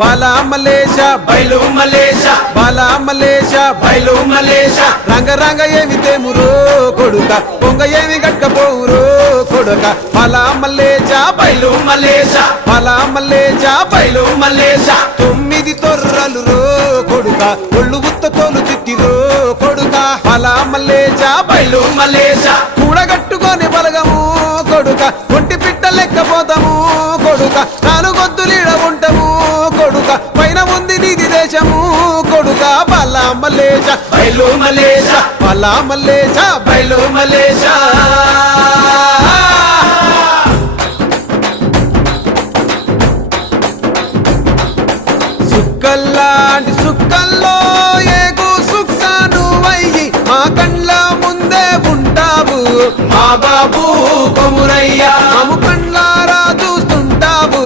బాలా మలేష బయలు మలేష బాలా మలేష బయలు మలేష రంగ రంగ ఏమి తేమురో కొడుక పొంగ ఏమి గట్టపోవురో కొడుక బాలా మలేష బయలు మలేష బాలా మలేష బయలు మలేష 9 తొర్రలు రో కొడుక ఒళ్ళు గుత్త తోలు తిట్టిరో కొడుక బాలా మలేష బయలు మలేష కూడగట్టుకొని బలగము కొడుక ఒంటి పిట్ట లెక్కపోతాము కొడుక 4 గొంతులీడ ఉంటాము కొడుక పైన ఉంది నీది దేశము కొడుక బాలా మలేష బయలు మలేష బాలా మలేష బయలు మలేష సుక్కల్లాంటి సుక్కల్లో ఏగు సుక్క నువ్వయ్యి మా కండ్ల ముందే ఉంటావు మా బాబు కొమురయ్య మము కండ్లారా చూస్తుంటావు